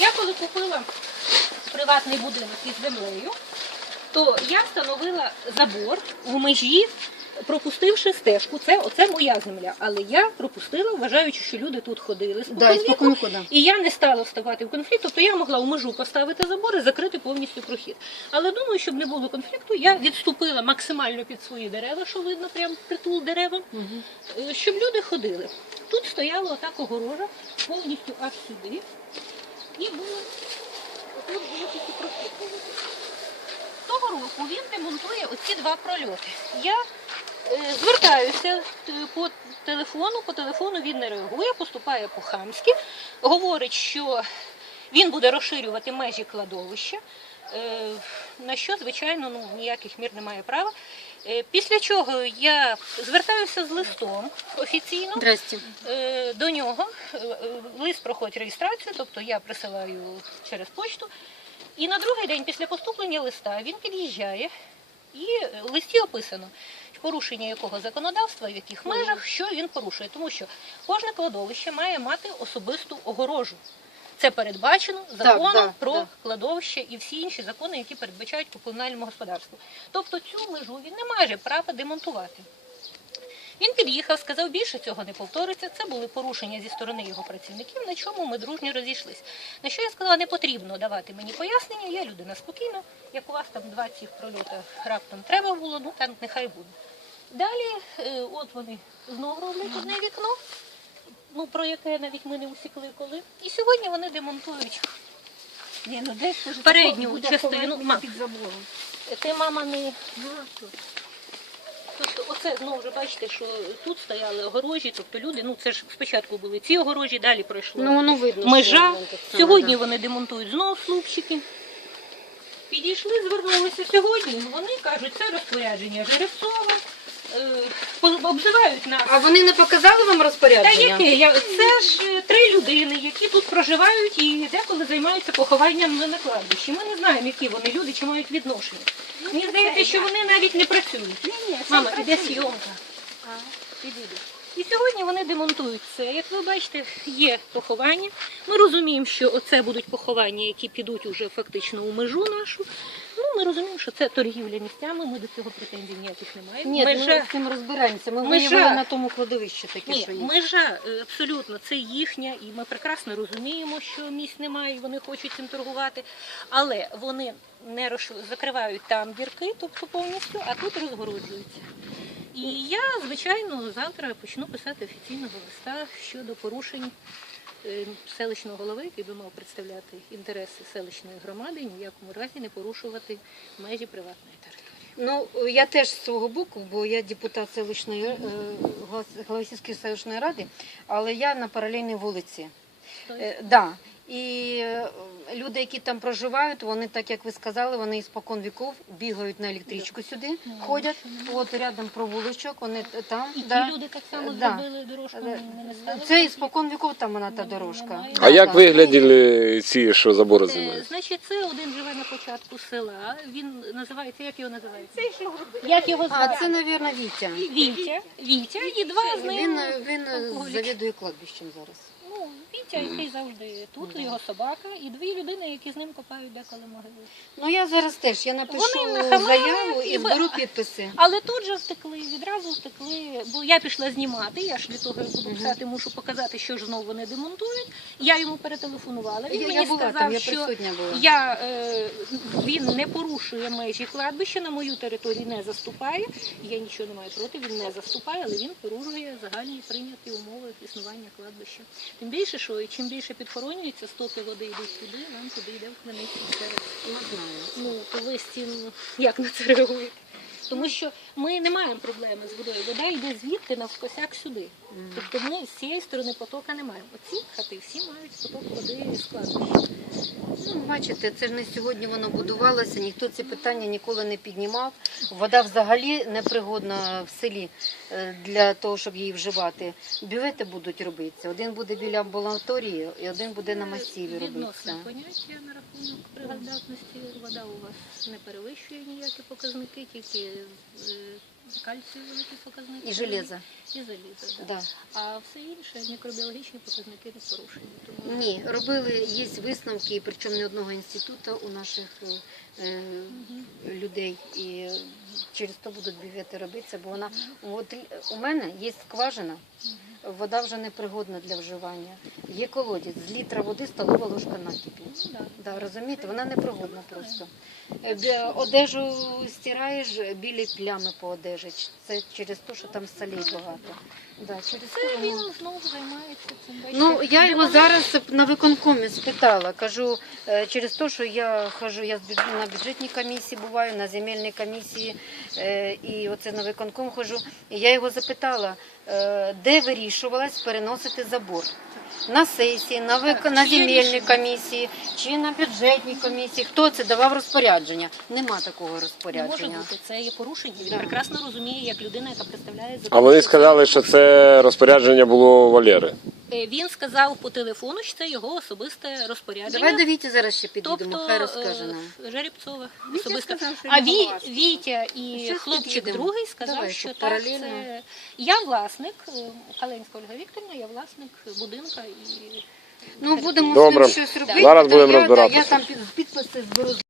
Я коли купила приватний будинок із землею, то я встановила забор в межі, пропустивши стежку. Це оце моя земля. Але я пропустила, вважаючи, що люди тут ходили Да, споконвіку, да. і я не стала вставати в конфлікт, тобто я могла у межу поставити забор і закрити повністю прохід. Але думаю, щоб не було конфлікту, я відступила максимально під свої дерева, що видно прямо притул деревам, е, щоб люди ходили. Тут стояла отак огорожа, повністю аж сюди. І було тут було тільки прохід. Того року він демонтує оці два прольоти. Я е, звертаюся е, по телефону, по телефону він не реагує, поступає по-хамськи, говорить, що він буде розширювати межі кладовища, е, на що, звичайно, ну, ніяких мір немає права. Е, Після чого я звертаюся з листом офіційно Здрасте. е, до нього. Е, Лист проходить реєстрацію, тобто я присилаю через почту. І на другий день після поступлення листа він під'їжджає, і в листі описано, порушення якого законодавства, в яких межах, що він порушує. Тому що кожне кладовище має мати особисту огорожу. Це передбачено законом да, про да. кладовище і всі інші закони, які передбачають по комунальному господарству. Тобто цю межу він не має права демонтувати. Він під'їхав, сказав, більше цього не повториться. Це були порушення зі сторони його працівників, на чому ми дружньо розійшлись. На що я сказала, не потрібно давати мені пояснення, я людина спокійна, як у вас там два цих прольота раптом треба було, ну так нехай буде. Далі, е, от вони знову роблять одне вікно, ну про яке навіть ми не усікли коли. І сьогодні вони демонтують Ні, ну десь Передню буде частину, ховати під забором. Ти, мама, не. Ну, а що? Тобто, оце знову вже бачите, що тут стояли огорожі, тобто люди, ну це ж спочатку були ці огорожі, далі пройшло Ну, воно видно. межа. що так само, Сьогодні да. вони демонтують знову слупчики. Підійшли, звернулися сьогодні. Вони кажуть, це розпорядження Жеребцова. Е, Обзивають нас. А вони не показали вам Та розпорядження? яке? Я- Це ж е, три людини, які тут проживають і деколи займаються похованням на кладбищі. Ми не знаємо, які вони люди, чи мають відношення. Мені здається, що вони навіть не працюють. Мама, іде зйомка. І сьогодні вони демонтують це. Як ви бачите, є поховання. Ми розуміємо, що оце будуть поховання, які підуть уже фактично у межу нашу. Ми розуміємо, що це торгівля місцями, ми до цього претензій ніяких не маємо. Ні, ми з цим розбираємося. Ми Межа. виявили на тому кладовищі таке, ні, що є. межа е, абсолютно це їхня, і ми прекрасно розуміємо, що місць немає, і вони хочуть цим торгувати. Але вони не рош... закривають там дірки, тобто повністю, а тут розгороджуються. І я, звичайно, завтра почну писати офіційного листа щодо порушень селищного голови, який би мав представляти інтереси селищної громади, і ні разі не порушувати межі приватної території. Ну, я теж з свого боку, бо я депутат селищної е, Голосівської селищної ради, але я на паралельній вулиці. Е, да. І е, люди, які там проживають, вони, так як ви сказали, вони із-покон віков бігають на електричку сюди, ходять. От рядом провулочок, вони там. І да. ті люди так само Да. зробили дорожку, Е, не ставили. Це із-покон віков там вона та Ну, дорожка. А як Да. вигляділи ці, що забори Е, знімають? Значить, це один живе на початку села. Він називається, як його називається? Як його А, звати? це, мабуть, Вітя. Вітя. Вітя і два з ним. Він, він завідує кладбищем зараз. Ну, Вітя, який завжди тут, його собака, і дві людини, які з ним копають деколи могили. Ну я зараз теж я напишу заяву і і зберу підписи. Але тут же втекли, відразу втекли, бо я пішла знімати, я ж для того як буду писати, мушу показати, що ж знову вони демонтують. Я йому перетелефонувала. Він Я, мені я була сказав, там, я що була. Я, е, він не порушує межі кладбища, на мою територію не заступає. Я нічого не маю проти, він не заступає, але він порушує загальні прийняті умови існування кладбища. Тим більше, що і чим більше підхоронюється, стоки води йдуть туди, нам туди йде в Хмельницький серед. Ну, то ви з цим як на це реагуєте? Тому що ми не маємо проблеми з водою. Вода йде звідти навскосяк сюди. Тобто ми з цієї сторони потока не маємо. Оці хати всі мають поток води кладбища. Ну, бачите, це ж не сьогодні воно будувалося, ніхто ці питання ніколи не піднімав. Вода взагалі непригодна в селі е, для того, щоб її вживати. Бювети будуть робитися. Один буде біля амбулаторії і один буде на Відносне робитися. поняття на рахунок пригодності. Вода у вас не перевищує ніякі показники, тільки е, кальцію великий показник. І железо. І залізо, да. Да. А все інше мікробіологічні показники не порушені. Тому Ні, робили, є висновки, причому не одного інституту у наших е, людей. І через то будуть бювети робитися, бо вона от у мене є скважина, вода вже непригодна для вживання. Є колодязь, з літра води столова ложка накипі. Ну, да. Да, розумієте, вона непригодна просто. Е, Одежу стираєш, білі плями по одежі. Це через те, що там солей багато. Да, через Це він знову займається цим. Ну, я його зараз на виконкомі спитала. Кажу, е, через те, що я хожу, я з на бюджетній комісії буваю, на земельній комісії, е, і оце на виконком хожу. І я його запитала, е, де вирішувалось переносити забор. На сесії, на, вик... Так, на земельній комісії, чи на бюджетній комісії. Хто це давав розпорядження? Нема такого Не може розпорядження. бути, це є порушення. Він Да. прекрасно розуміє, як людина, яка представляє А вони сказали, що це розпорядження було Валери. Е, Він сказав по телефону, що це його особисте розпорядження. Давай до Віті зараз ще підійдемо, Тобто хай розкаже нам. е, Жеребцова Вітя особисто. сказав, А Ві. Вітя і Щас хлопчик під'їдемо. другий сказав, Давай, що щоб так, паралельно. це я власник, е, Каленська Ольга Вікторівна, я власник будинка і Ну, будемо Добре. з ним щось робити. Зараз будемо я. Да, я там під- підписи зберу